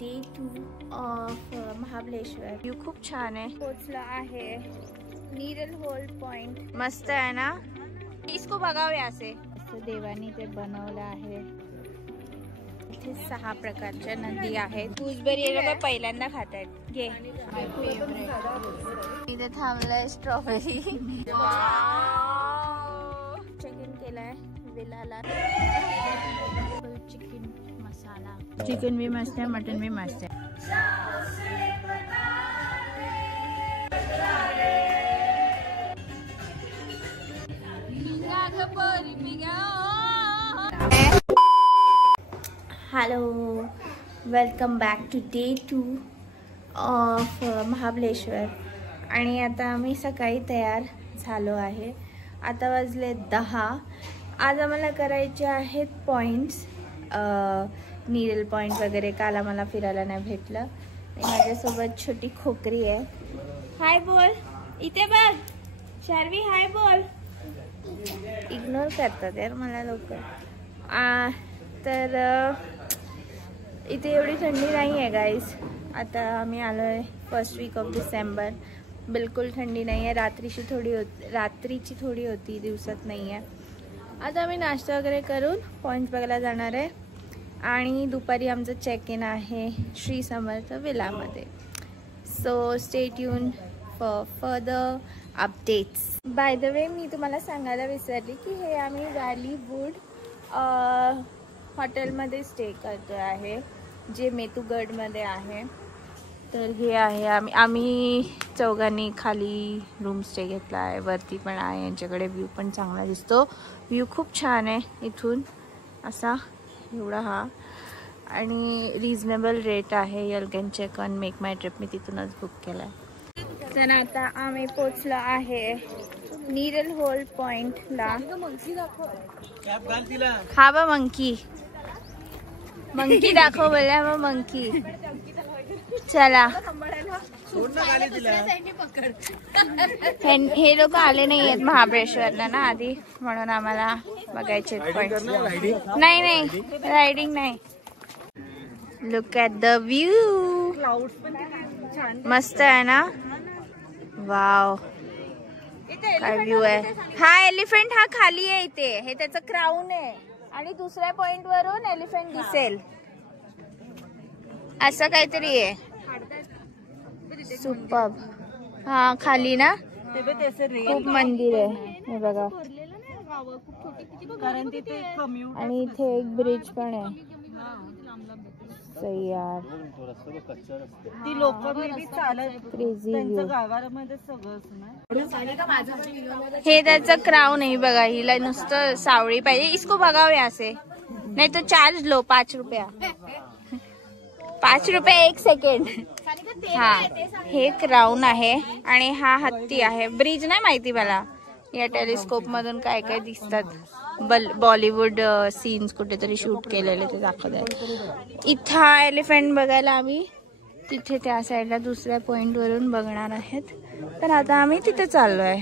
डे 2 of Mahabaleshwar. व्यू खूप छान आहे. पोचलो आहे नीरल होल्ड पॉइंट. मस्त आहे ना. इसको बघावे असे देवानी ते बनवलं आहे. इथे 6 प्रकारच्या नदी आहेत. गुजबेरी लोक पहिल्यांदा खात आहेत. घे. इथे थांबलंय स्ट्रॉबेरी. चिकन केलाय विलाला. चिकन मसाला. चिकन भी मस्त है, मटन भी मस्त है. Hello, welcome back to day 2 of Mahabaleshwar. आणि आता आम्ही सकाळी तयार झालो आहे. आता वाजले 10. आज आम्हाला करायचे आहेत पॉईंट्स, नीरल पॉईंट वगैरे. काल आम्हाला फिरायला नाही भेटलं. माझ्यासोबत छोटी खोकरी आहे. हाय बोल. इथे बघ शार्वी, हाय बोल. इग्नोर करतात यार मला लोक. तर इथे एवढी थंडी नाही आहे गाईज. आता आम्ही आलो आहे फर्स्ट वीक ऑफ डिसेंबर. बिलकुल थंडी नाही आहे. रात्रीची थोडी होती, दिवसात नाही आहे. आता आम्ही नाश्ता वगैरे करून पॉईंट्स बघायला जाणार आहे. आणि दुपारी आमचं चेक इन आहे श्री समर्थ विलामध्ये. So stay tune for further updates. By the way, मी तुम्हाला सांगायला विसरली की हे आम्ही व्हॅलीवूड हॉटेलमध्ये स्टे करतो आहे, जे मेतूगडमध्ये आहे. तर हे आहे आम्ही चौघांनी खाली रूम स्टे घेतला आहे. वरती पण आहे, यांच्याकडे व्ह्यू पण चांगला दिसतो. व्ह्यू खूप छान आहे इथून असा एवढा हा. आणि रिजनेबल रेट आहे. You can check on MakeMyTrip. मी तिथूनच बुक केला आहे. तर आता आम्ही पोचलो आहे नीरल होल्ड पॉइंटला. हा बा मंकी. मंकी दाखव बोलला मग मंकी. चला. हे लोक आले नाही आहेत महाबळेश्वरला ना आधी, म्हणून आम्हाला बघायचे पॉइंट. नाही रायडिंग नाही. Look at the view. मस्त आहे ना. वाव, काय व्ह्यू आहे. हा एलिफंट हा खाली आहे इथे. हे त्याचं क्राऊन आहे. आणि दुसऱ्या पॉइंट वरून एलिफंट दिसेल असं काहीतरी आहे. सुपर्ब. हा खाली ना खूप मंदिर आहे. हे बघा. आणि इथे एक ब्रिज पण आहे. सही यार. ती लोक क्रेझी. हे त्याचं क्राऊन आहे बघा. हिला नुसतं सावळी पाहिजे. इसको बघावे असे, नाही तो चार्ज लो 5 रुपया. 5 रुपये 1 सेकंड. हा हे क्राऊन आहे. आणि हा हत्ती आहे. ब्रिज नाही माहिती मला. या टेलिस्कोप मधून काय काय दिसतात. बॉलिवूड सीन्स कुठेतरी शूट केलेले ते दाखवतात. इथं एलिफंट बघायला आम्ही तिथे त्या साईडला दुसऱ्या पॉइंट वरून बघणार आहेत. तर आता आम्ही तिथे चाललोय.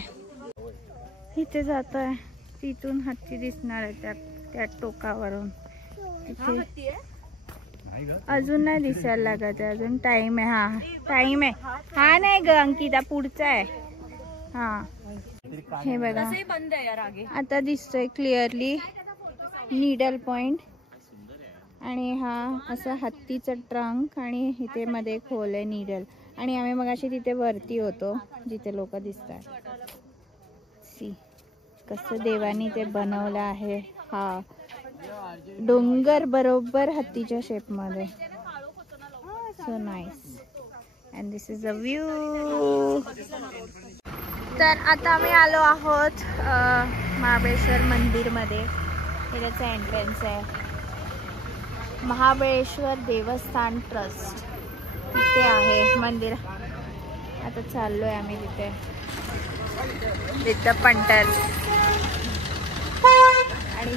इथे जातोय. तिथून हत्ती दिसणार आहे त्या टोकावरून. तिथे अजून नाही दिसायला लागत आहे. अजून टाइम आहे. हा टाइम आहे. हा नाही ग अंकिता, पुढचा आहे. हा हे बघा आता दिसतोय क्लिअरली नीडल पॉइंट. आणि हा असा हत्तीचा ट्रंक. आणि इथे मध्ये खोल आहे नीडल. आणि आम्ही मगाशी तिथे वरती होतो जिथे लोक दिसतात. सी कसं देवानी ते बनवलं आहे. हा डोंगर बरोबर हत्तीच्या शेप मध्ये. So nice. And this is a view. तर आता आम्ही आलो आहोत महाबळेश्वर मंदिर मध्ये. हे त्याचं एंट्रन्स आहे. महाबळेश्वर देवस्थान ट्रस्ट तिथे आहे मंदिर. आता चाललोय आम्ही तिथे विथ द पंटर. आणि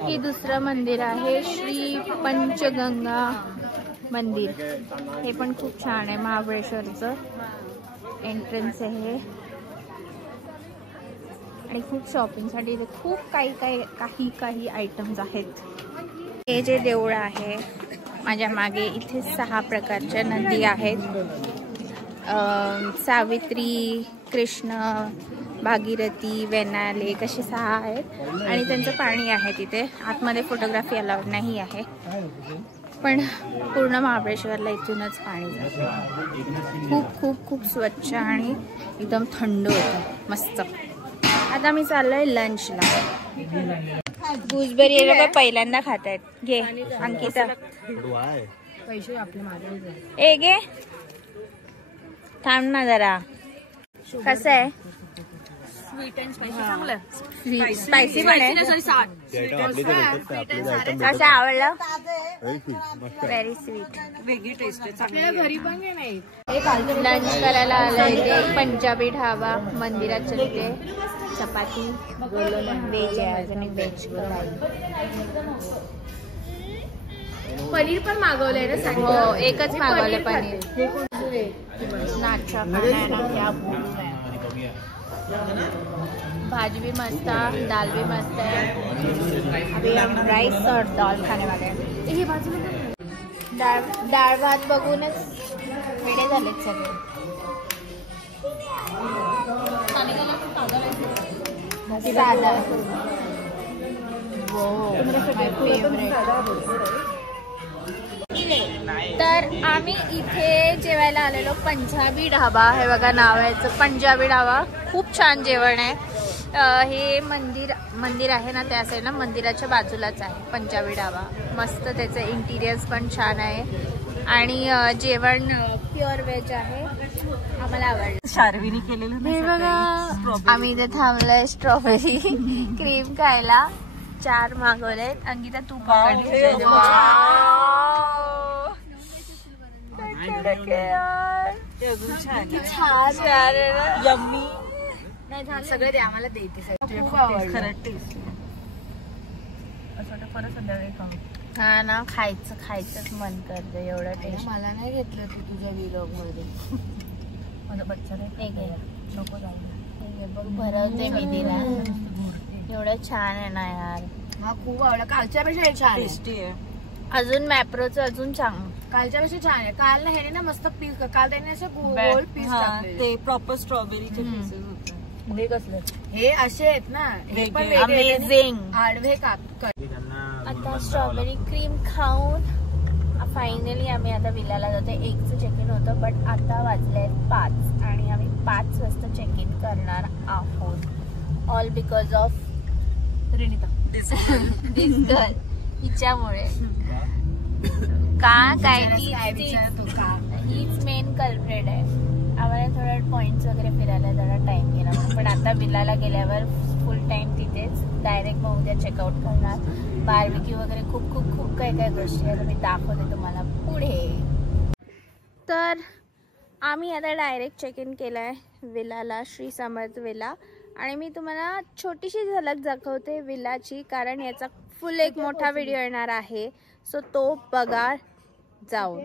हे दुसरं मंदिर आहे श्री पंचगंगा मंदिर हे पण खूप छान आहे. महाबळेश्वरचं एंट्रन्स आहे आणि खूप शॉपिंगसाठी खूप काही आयटम्स आहेत. हे जे देऊळ आहे माझ्या मागे, इथे 6 प्रकारच्या नदी आहेत. सावित्री, कृष्ण, भागीरथी, वेना लेक अशी 6 आहेत आणि त्यांचं पाणी आहे तिथे. आतमध्ये फोटोग्राफी अलाउड नाही आहे, पण पूर्ण महाबळेश्वरला इथूनच पाणी जातं. खूप खूप खूप स्वच्छ आणि एकदम थंड होतं, मस्त. आता मी चाललोय लंचला. गुजबेरी हे लोक पहिल्यांदा खात आहेत. घे अंकिता, पैसे आपले मागे. ए गे थांब ना जरा. कसं आहे? स्वीट अँड स्पायसी चांगलं. स्पायसी पण आहे. कसं आवडलं? व्हेरी स्वीट, वेगळी टेस्ट आहे. आपल्याला घरी पण नाही. लंच करायला आलंय ते पंजाबी ढाबा मंदिरात चलते. चपाती व्हेज आहे, अजून एक व्हेज पनीर पण मागवलंय ना. हो, एकच मागवलं पनीर. नाचा भाजी भी मस्त है, दाल भी मस्त है. अभी हम राइस और दाल खाने वाले हैं. डाळ भात बघूनच वेडे झालेत सगळे. साधा. तर आम्ही इथे जेवायला आलेलो पंजाबी ढाबा. हे बघा नाव आहे याचं, पंजाबी ढाबा. खूप छान जेवण आहे. हे मंदिर आहे ना, त्या साईडला मंदिराच्या बाजूलाच आहे पंजाबी ढाबा. मस्त, त्याचं इंटिरियर्स पण छान आहे आणि जेवण प्युअर व्हेज आहे. आम्हाला आवडलं. शार्विनी केलेलं. हे बघा आम्ही इथे थांबलोय स्ट्रॉबेरी क्रीम खायला. 4 मागवले. अंकिता तू पकडली. सगळे ते आम्हाला देते. खूप आवडलं. हा ना, खायचंच मन करतं एवढं टेस्ट. मला नाही घेतलं तू तुझ्या व्लॉग मध्ये. माझा बच्चा नको जायला. बघ भरवते मी तिला. एवढं छान आहे ना यार. हा खूप आवडला. कालच्या पेक्षा छान टेस्टी आहे. अजून मॅप्रोचं अजून चांगलं. कालच्या पेक्षा छान आहे. काल ना ह्याने ना मस्त पीस, काल त्याने असे गोल पीस टाकले. ते प्रॉपर स्ट्रॉबेरीचे पीसेस होते. हे कसले? हे असे आहेत ना, हे पण अमेझिंग. आडवे का. आता स्ट्रॉबेरी क्रीम खाऊन फायनली आम्ही आता विलाला जातो. 1चं चेक इन होतं, बट आता वाजले 5 आणि आम्ही 5 वाजता चेक इन करणार आहोत. All because of Rinita, this girl. हिच्यामुळे काय हीच मेन कल्प्रेट आहे. आम्हाला थोडं पॉइंट्स वगैरे फिरायला जरा टाइम गेला, पण आता विलाला गेल्यावर फुल टाइम तिथेच. डायरेक्ट मग उद्या चेकआउट करणार. बार्बिक्यू वगैरे खूप खूप खूप काही गोष्टी आहेत. मी दाखवते तुम्हाला पुढे. तर आम्ही आता डायरेक्ट चेक इन केलं आहे विलाला, श्री समर्थ विला. आणि मी तुम्हाला छोटीशी झलक दाखवते विलाची, कारण याचा फुल एक मोठा व्हिडिओ येणार आहे, सो तो बघा जाऊन.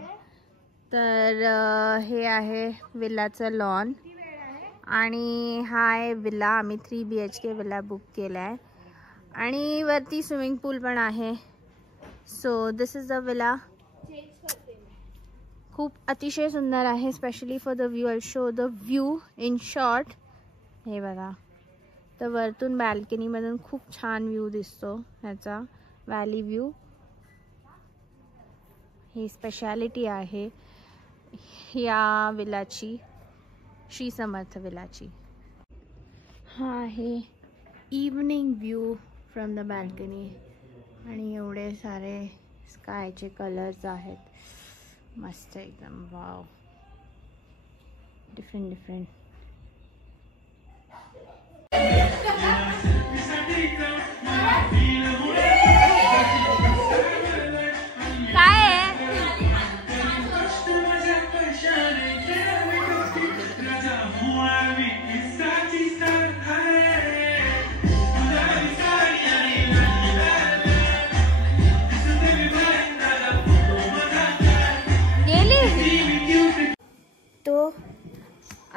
तर हे आहे विलाचं लॉन आणि हा आहे विला. आम्ही 3 BHK विला बुक केला आहे आणि वरती स्विमिंग पूल पण आहे. So this is the villa. खूप अतिशय सुंदर आहे, specially for the view. I show the view in short. हे बघा, तर वरतून बॅल्कनीमधून खूप छान व्ह्यू दिसतो ह्याचा, व्हॅली व्ह्यू. ही स्पेशालिटी आहे या विलाची, श्री समर्थ विलाची. हा आहे evening view from the balcony आणि एवढे सारे स्कायचे कलर्स आहेत. मस्त एकदम. वाव, डिफरंट. काय आहे?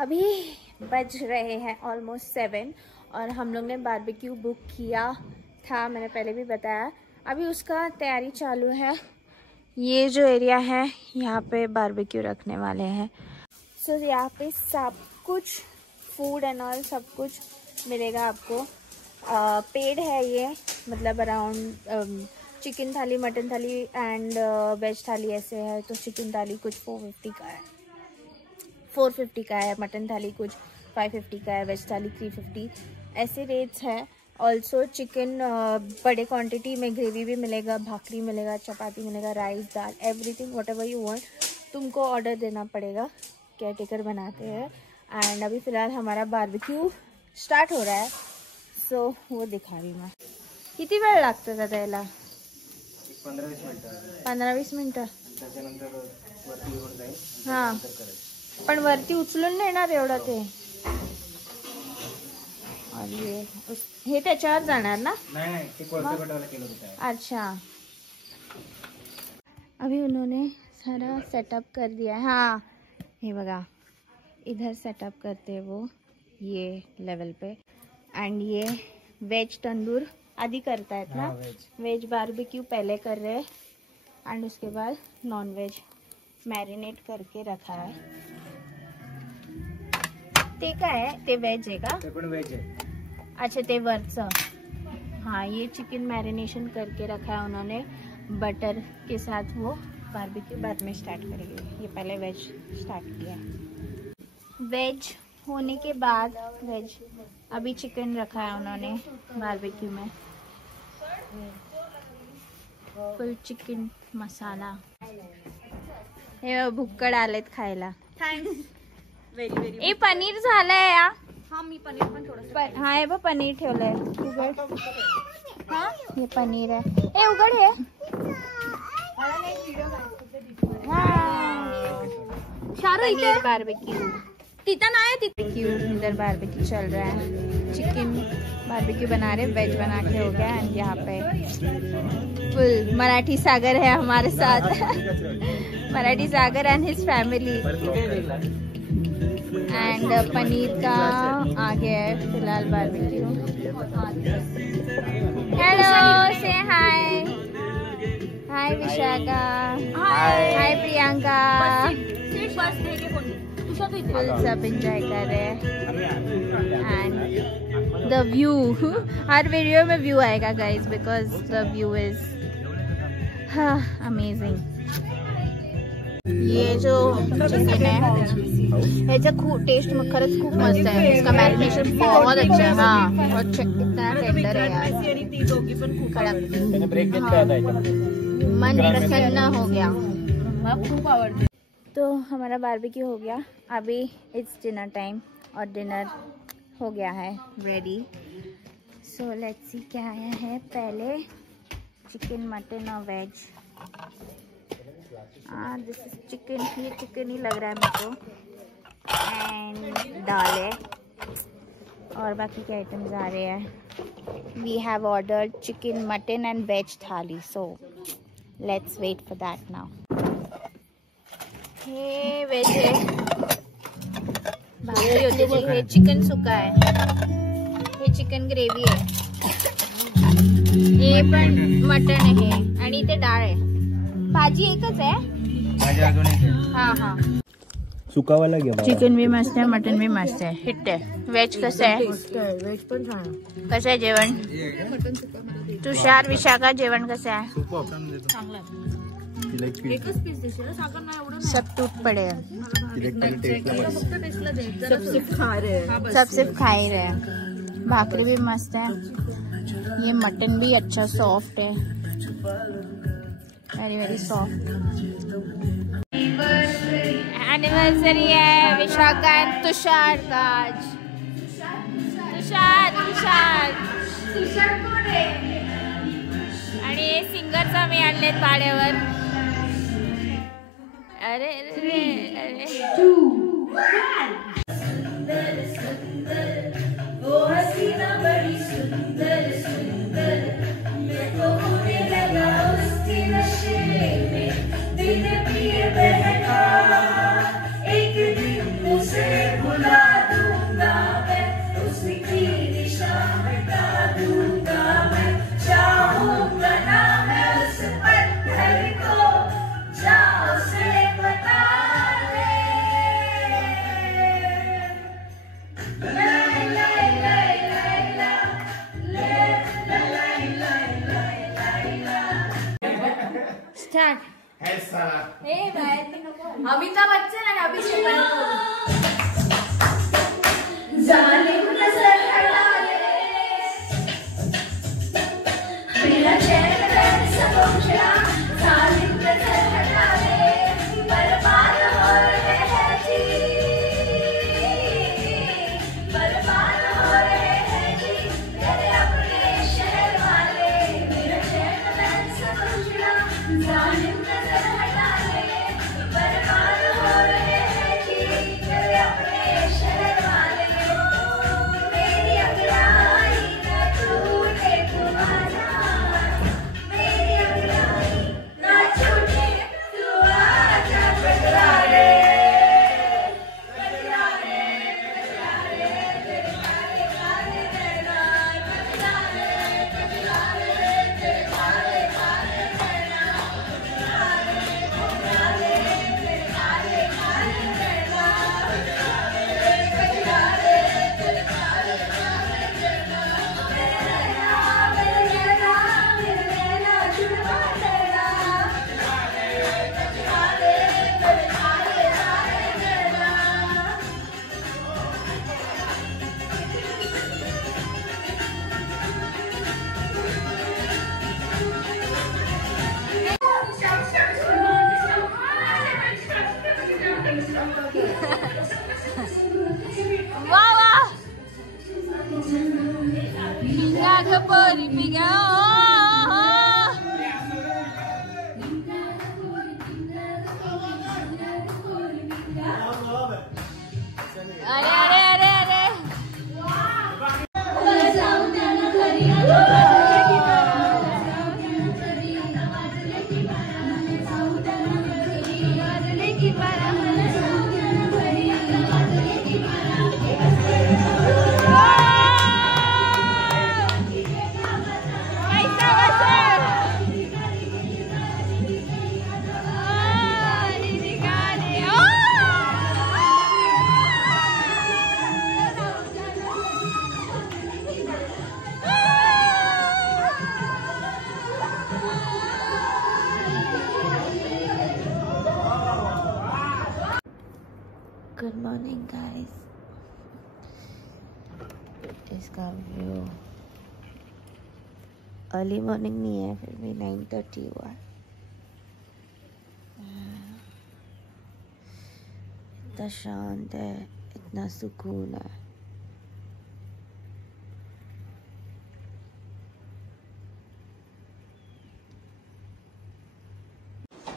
अभी बज रहे हैं ऑलमोस्ट 7 और हम लोग ने बारबेक्यू बुक किया था, मैंने पहले भी बताया। अभी उसका तैयारी चालू है। ये जो एरिया है यहाँ पे बारबेक्यू रखने वाले हैं। सो यहाँ पे सब कुछ फूड एंड ऑल सब कुछ मिलेगा आपको। पेड है ये, मतलब अराउंड चिकन थाली, मटन थाली एंड वेज थाली ऐसे है। तो चिकन थाली कुछ 450 का है, 450 का है, मटन थाली कुछ 550 का है, वेज थाली 350, ऐसे रेट्स है। ऑल्सो चिकन बड़े क्वांटिटी में, ग्रेवी भी मिलेगा, भाकरी मिलेगा, चपाती मिलेगा, राइस, दाल, everything what ever you want तुमको ऑर्डर देना पड़ेगा। केयर टेकर बनाते हैं। एंड अभी फ़िलहाल हमारा बारबेक्यू स्टार्ट हो रहा है, सो वो दिखा रही मैं। किती वेळ लागतो का त्याला? 15-20 मिनटं. हां, पण वरती उचलून नेणार एवढं ते? और हे त्याच्यावर जाणार ना? अच्छा, अभी उन्होंने सारा सेटअप कर दिया है। हाँ, ये बघा इधर सेटअप करते हैं वो ये लेवल पे। एंड ये वेज तंदूर आदि करता है ना, वेज बारबेक्यू पहले कर रहे हैं एंड उसके बाद नॉन वेज मैरिनेट करके रखा है। ते काय आहे? ते वेज आहे का? ते पण वेज आहे। अच्छा, ते वरचं। हाँ, ये चिकन मैरिनेशन करके रखा है उन्होंने बटर के साथ। वो बारबेक्यू बाद में स्टार्ट करेंगे, ये पहले वेज स्टार्ट किया है। वेज होने के बाद वेज, अभी चिकन रखा है उन्होंने बारबेक्यू में, फुल चिकन मसाला। हे भुक्कड आलेत खायला। Thanks, very very. ए पनीर झालंय या? हा, मी पनीर पण थोडंसं। हाँ, हे बघ पनीर ठेवलंय उघड। हाँ, ये पनीर है। ए उघड है। पनीर बारबेक्यू तिथं नाही, बारबेक्यू, इधर बारबेक्यू चल रहा है। चिकन बारबेक्यू बना रहे, वेज बना के हो गया। एंड यहाँ पे फुल मराठी सागर है हमारे साथ। Marathi Sagar and his family. And paneer का आ गया है फिलहाल barbecue. Hello, say hi. Hi Vishakha. Hi Priyanka. Full सब एंजॉय कर रहे हैं। एंड द व्यू, हर वीडियो में व्यू आएगा guys, because the view is amazing. ये जो चिकन है याचा खूप टेस्ट खरंच खूप मस्त है। इसका मैरिनेशन बहुत अच्छा है। हाँ, और इतना टेंडर है यार, कड़क, मन प्रसन्न हो गया। खूब आवड़ती। तो हमारा बारबेक्यू हो गया। अभी इट्स डिनर टाइम और डिनर हो गया है रेडी। सो लेट्स सी क्या आया है पहले। चिकन, मटन और वेज। This is chicken. ये चिकन ही लग रहा है मेरे को। एंड दाल है और बाकी के आइटम्स आ रहे हैं। We have ordered chicken, mutton and veg thali, so let's wait for that now. हे वेज है, भाकरी होती है। हे चिकन सुका है, हे चिकन ग्रेव्ही आहे, हे पण मटन आहे आणि ते डाळ आहे। भाजी एकच आहे? भाजी अजून एक आहे। हाँ हाँ, सुकावाला घ्या। चिकन भी मस्त है, मटन भी मस्त है, हिट है। वेज कसं आहे? वेज पण छान। कसं आहे जेवण? तुषार, विशाखा, जेवण कसं आहे? एकच पीस देशील ना, साखर नाही एवढं। सब टूट पड़े, फक्त टेस्टला दे। सबसे खा रहे, सब सिर्फ खा ही रहे हैं। भाकरी भी मस्त है, ये मटन भी अच्छा सॉफ्ट है, वेरी वेरी सॉफ्ट। एनिवर्सरी है विशाखा एंड तुषार का आज। तुषार तुषार तुषार कोण आहे? आणि सिंगरचा मी आणलेत भाड्यावर। अरे अरे अरे, 2 वो हसीना बड़ी सुंदर सुंदर, मैं तो होने लगा उसके नशे में, बिन पिए बहका एक दिन उसे बुला अमिताभ बच्चन आणि अभिषेक जालिम नजर हटा ले, मेरा चैन बैठ सबोशा, जालिम नजर हटा ले, बर्बाद हो रहे हैं जी, बर्बाद हो रहे हैं जी, तेरे अपने शहर वाले, मेरा चैन बैठ सबोशा, जालिम नजर हटा ले, बर्बाद हो रहे हैं जी, तेरे अपने शहर वाले। मेरी अगुवाई ना टूटे तुम्हारा, मेरी अगुवाई ना छूटे, तू आजा बदला रे, बदला रे, बदला रे, तेरे काले काले नैना, बदला रे, बदला रे, तेरे काले काले नैना, बदला रे, बदला रे, तेरे काले काले नैना, बदला रे, बदला रे, तेरे काले काले नैना, मेरे नैना, मेरे नैना, मेरे नैना छुड़वा लेना, बदला रे, बदला रे, तेरे काले काले नैना। वाह वाह नागपुरी पिगा अरे अरे अरे अरे कैसा वसन गुड मॉर्निंग गाइस, इसका व्यू अर्ली मॉर्निंग नहीं है, फिर भी 9:30 हुआ है। इतना शांत है, इतना सुकून है।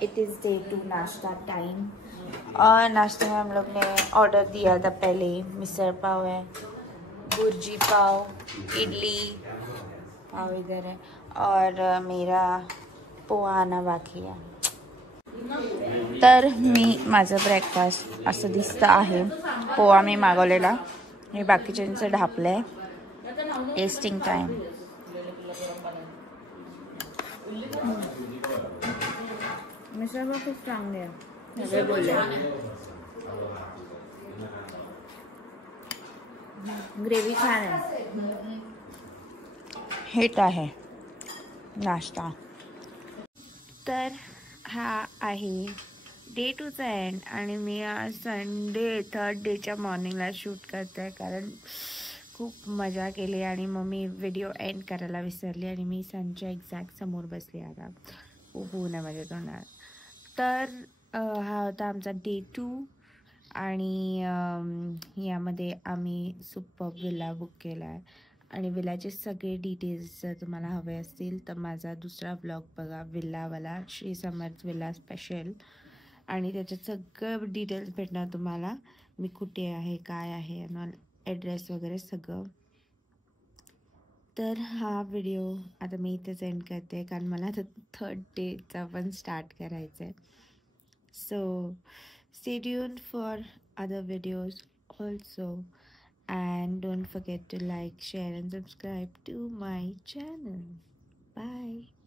इट इज़ डे 2 नाश्ता टाइम, और नाश्ते में हम लोग ने ऑर्डर दिया था पहले ही। मिसल पाव है, भुर्जी पाव, इडली पाव इधर है, और मेरा पोहा आना बाकी आहे। तर माझं ब्रेकफास्ट असं दिसतं आहे। पोहा मी मागवलेला, हे बाकीच्यांचं ढापलं आहे। Testing time. मिसळ पाव खूप चांगले आहे, सगळे बोलले। ग्रेव्ही छान आहे, हिट आहे नाश्ता। तर हा आहे डे 2चा एंड, आणि मी आज संडे 3rd डेच्या मॉर्निंगला शूट करते आहे, कारण खूप मजा केली आणि मग मी व्हिडिओ एंड करायला विसरली आणि मी सनच्या एक्झॅक्ट समोर बसली आता। खूप ऊन आहे माझ्या तोंडात। तर हा होता आमचा डे 2, आणि यामध्ये आम्ही सुपर्ब विला बुक केला आहे, आणि विलाचे सगळे डिटेल्स जर तुम्हाला हवे असतील तर माझा दुसरा ब्लॉग बघा, विल्लावाला, श्री समर्थ विला स्पेशल, आणि त्याच्यात सगळं डिटेल्स भेटणार तुम्हाला, मी कुठे आहे, काय आहे, ॲड्रेस वगैरे सगळं। तर हा व्हिडिओ आता मी इथेच एंड करते, कारण मला आता 3rd डेचा पण स्टार्ट करायचं आहे। सो stay tuned for other videos also, and don't forget to like, share and subscribe to my channel. Bye.